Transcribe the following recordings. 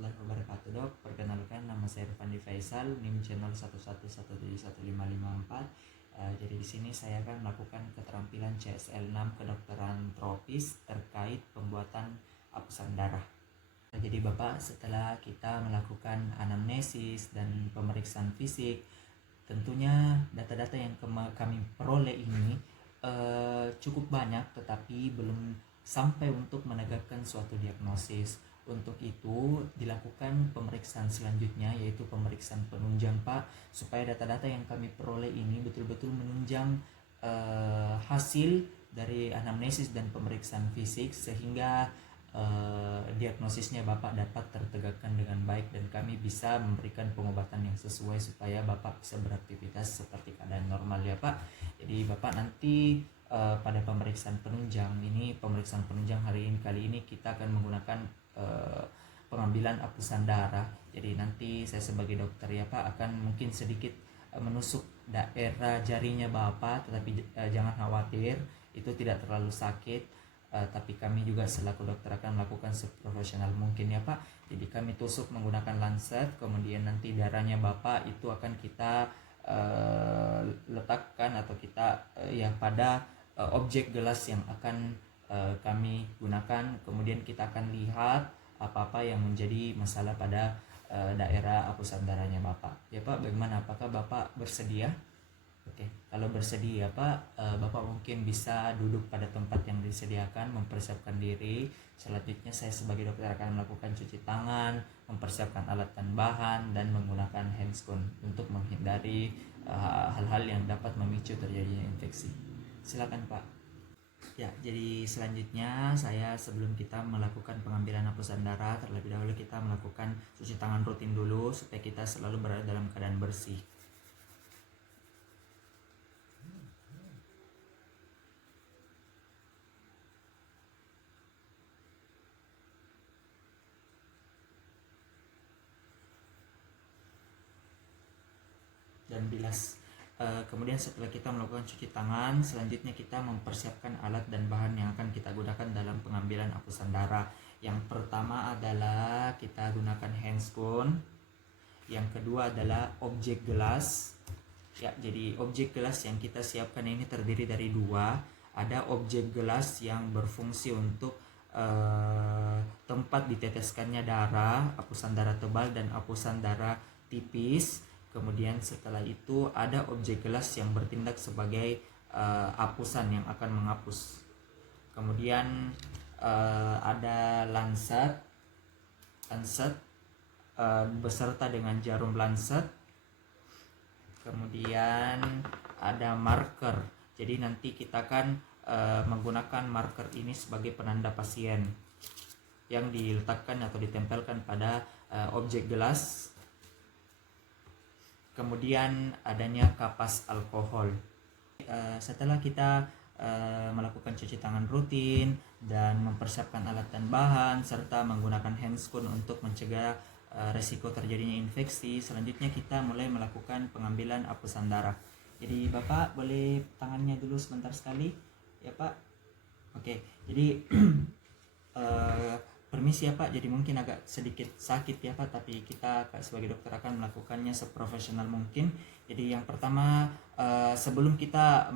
warahmatullahi wabarakatuh. Dok, perkenalkan nama saya Irfandi Faisal, NIM channel 11171554. Jadi di sini saya akan melakukan keterampilan CSL6 kedokteran tropis terkait pembuatan apusan darah. Jadi Bapak, setelah kita melakukan anamnesis dan pemeriksaan fisik, tentunya data-data yang kami peroleh ini cukup banyak, tetapi belum sampai untuk menegakkan suatu diagnosis. Untuk itu dilakukan pemeriksaan selanjutnya, yaitu pemeriksaan penunjang Pak, supaya data-data yang kami peroleh ini betul-betul menunjang hasil dari anamnesis dan pemeriksaan fisik, sehingga diagnosisnya Bapak dapat tertegakkan dengan baik dan kami bisa memberikan pengobatan yang sesuai supaya Bapak bisa beraktivitas seperti keadaan normal ya Pak. Jadi Bapak nanti pada pemeriksaan penunjang kali ini kita akan menggunakan pengambilan apusan darah. Jadi nanti saya sebagai dokter ya Pak akan mungkin sedikit menusuk daerah jarinya Bapak, tetapi jangan khawatir, itu tidak terlalu sakit. Tapi kami juga selaku dokter akan melakukan seprofesional mungkin ya Pak. Jadi kami tusuk menggunakan lancet, kemudian nanti darahnya Bapak itu akan kita letakkan atau kita pada objek gelas yang akan kami gunakan. Kemudian kita akan lihat apa-apa yang menjadi masalah pada daerah apusan darahnya Bapak. Ya Pak, bagaimana? Apakah Bapak bersedia? Oke, kalau bersedia Pak, Bapak mungkin bisa duduk pada tempat yang disediakan, mempersiapkan diri. Selanjutnya saya sebagai dokter akan melakukan cuci tangan, mempersiapkan alat dan bahan, dan menggunakan handscoon untuk menghindari hal-hal yang dapat memicu terjadinya infeksi. Silakan Pak. Ya, jadi selanjutnya sebelum kita melakukan pengambilan apusan darah, terlebih dahulu kita melakukan cuci tangan rutin dulu supaya kita selalu berada dalam keadaan bersih. Dan bilas. Kemudian setelah kita melakukan cuci tangan, selanjutnya kita mempersiapkan alat dan bahan yang akan kita gunakan dalam pengambilan apusan darah. Yang pertama adalah kita gunakan handscoon. Yang kedua adalah objek gelas. Ya, jadi objek gelas yang kita siapkan ini terdiri dari dua. Ada objek gelas yang berfungsi untuk tempat diteteskannya darah, apusan darah tebal dan apusan darah tipis. Kemudian setelah itu ada objek gelas yang bertindak sebagai apusan yang akan menghapus. Kemudian ada lancet beserta dengan jarum lancet. Kemudian ada marker. Jadi nanti kita akan menggunakan marker ini sebagai penanda pasien yang diletakkan atau ditempelkan pada objek gelas. Kemudian adanya kapas alkohol. Setelah kita melakukan cuci tangan rutin dan mempersiapkan alat dan bahan serta menggunakan handscoon untuk mencegah resiko terjadinya infeksi, selanjutnya kita mulai melakukan pengambilan apusan darah. Jadi Bapak boleh tangannya dulu sebentar sekali ya Pak. Oke, jadi permisi ya Pak, jadi mungkin agak sedikit sakit ya Pak, tapi kita sebagai dokter akan melakukannya seprofesional mungkin. Jadi yang pertama, sebelum kita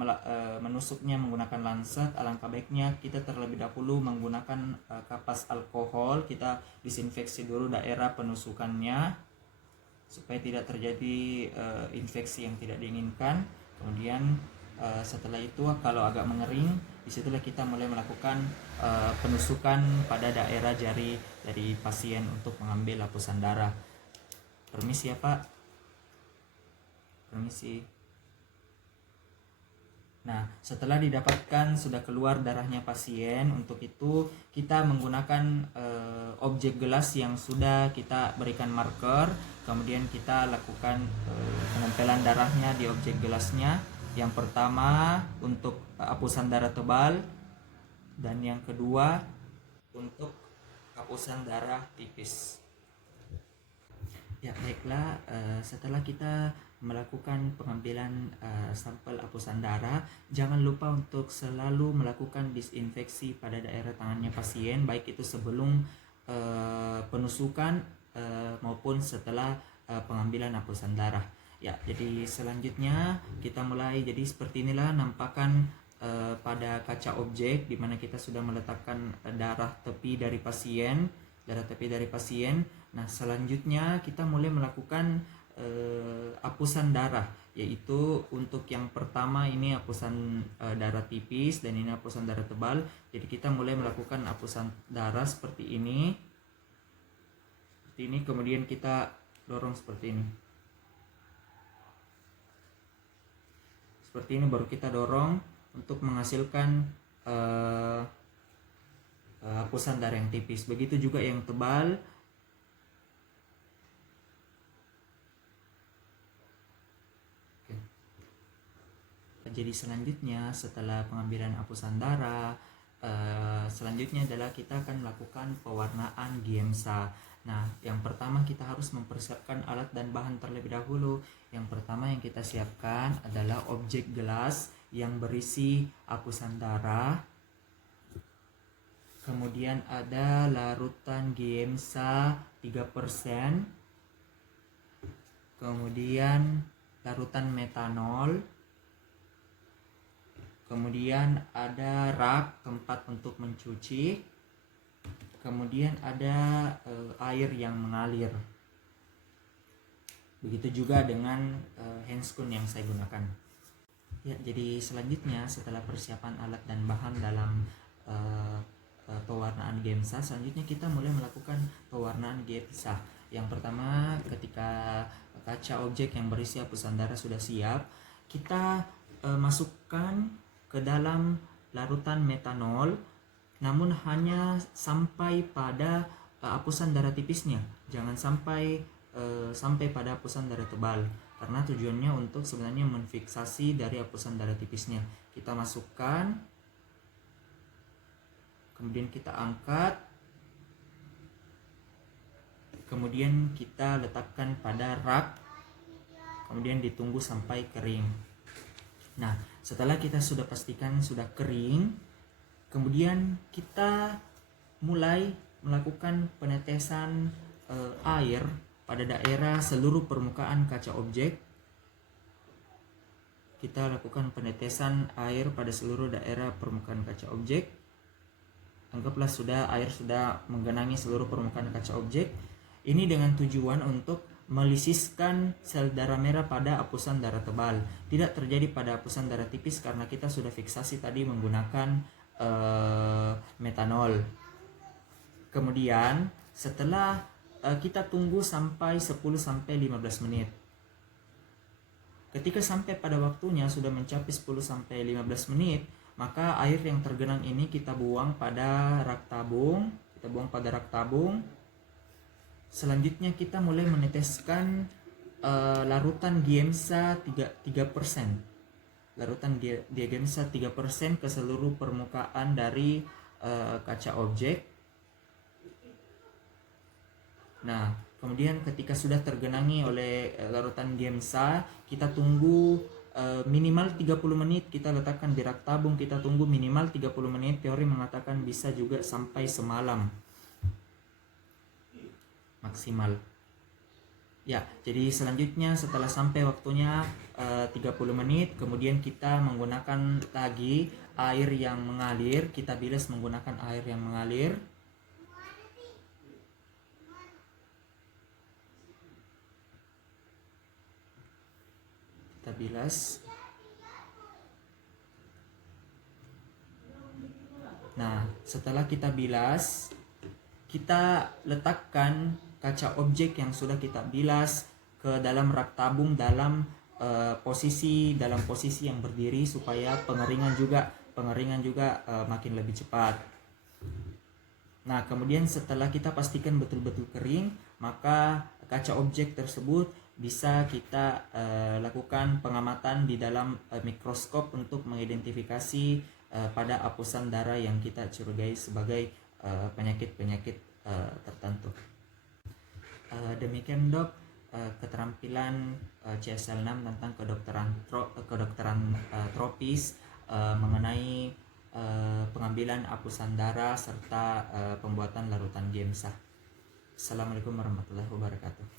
menusuknya menggunakan lancet, alangkah baiknya kita terlebih dahulu menggunakan kapas alkohol. Kita disinfeksi dulu daerah penusukannya supaya tidak terjadi infeksi yang tidak diinginkan. Kemudian setelah itu kalau agak mengering, disitulah kita mulai melakukan penusukan pada daerah jari dari pasien untuk mengambil apusan darah. Permisi ya Pak. Permisi. Nah, setelah didapatkan sudah keluar darahnya pasien, untuk itu kita menggunakan objek gelas yang sudah kita berikan marker. Kemudian kita lakukan penempelan darahnya di objek gelasnya. Yang pertama untuk apusan darah tebal, dan yang kedua untuk apusan darah tipis. Ya baiklah, setelah kita melakukan pengambilan sampel apusan darah, jangan lupa untuk selalu melakukan disinfeksi pada daerah tangannya pasien, baik itu sebelum penusukan maupun setelah pengambilan hapusan darah. Ya, jadi selanjutnya kita mulai. Jadi seperti inilah nampakan pada kaca objek di mana kita sudah meletakkan darah tepi dari pasien. Nah, selanjutnya kita mulai melakukan hapusan darah, yaitu untuk yang pertama ini hapusan darah tipis dan ini hapusan darah tebal. Jadi kita mulai melakukan hapusan darah seperti ini, kemudian kita dorong seperti ini, baru kita dorong untuk menghasilkan hapusan darah yang tipis. Begitu juga yang tebal. Jadi selanjutnya setelah pengambilan hapusan darah, selanjutnya adalah kita akan melakukan pewarnaan Giemsa. Nah, yang pertama kita harus mempersiapkan alat dan bahan terlebih dahulu. Yang pertama yang kita siapkan adalah objek gelas yang berisi hapusan darah. Kemudian ada larutan Giemsa 3%. Kemudian larutan metanol. Kemudian ada rak tempat untuk mencuci. Kemudian ada air yang mengalir. Begitu juga dengan handscoon yang saya gunakan. Ya, jadi selanjutnya setelah persiapan alat dan bahan dalam pewarnaan Giemsa, selanjutnya kita mulai melakukan pewarnaan Giemsa. Yang pertama, ketika kaca objek yang berisi hapusan darah sudah siap, kita masukkan ke dalam larutan metanol, namun hanya sampai pada hapusan darah tipisnya, jangan sampai pada hapusan darah tebal, karena tujuannya untuk sebenarnya menfiksasi dari hapusan darah tipisnya. Kita masukkan, kemudian kita angkat, kemudian kita letakkan pada rak, kemudian ditunggu sampai kering. Nah, setelah kita sudah pastikan sudah kering, kemudian kita mulai melakukan penetesan air pada daerah seluruh permukaan kaca objek. Kita lakukan penetesan air pada seluruh daerah permukaan kaca objek. Anggaplah air sudah menggenangi seluruh permukaan kaca objek. Ini dengan tujuan untuk melisiskan sel darah merah pada hapusan darah tebal. Tidak terjadi pada hapusan darah tipis karena kita sudah fiksasi tadi menggunakan metanol. Kemudian setelah kita tunggu sampai 10-15 menit. Ketika sampai pada waktunya sudah mencapai 10-15 menit, maka air yang tergenang ini kita buang pada rak tabung. Selanjutnya kita mulai meneteskan larutan Giemsa 3%. Larutan Giemsa 3% ke seluruh permukaan dari kaca objek. Nah, kemudian ketika sudah tergenangi oleh larutan Giemsa, kita tunggu minimal 30 menit. Kita letakkan di rak tabung, kita tunggu minimal 30 menit. Teori mengatakan bisa juga sampai semalam maksimal. Ya, jadi selanjutnya setelah sampai waktunya 30 menit, kemudian kita menggunakan lagi air yang mengalir. Kita bilas menggunakan air yang mengalir. Kita bilas. Nah, setelah kita bilas, kita letakkan kaca objek yang sudah kita bilas ke dalam rak tabung dalam posisi yang berdiri supaya pengeringan juga makin lebih cepat. Nah, kemudian setelah kita pastikan betul-betul kering, maka kaca objek tersebut bisa kita lakukan pengamatan di dalam mikroskop untuk mengidentifikasi pada hapusan darah yang kita curigai sebagai penyakit-penyakit tertentu. Demikian dok, keterampilan CSL6 tentang kedokteran tropis mengenai pengambilan hapusan darah serta pembuatan larutan Giemsa. Assalamualaikum warahmatullahi wabarakatuh.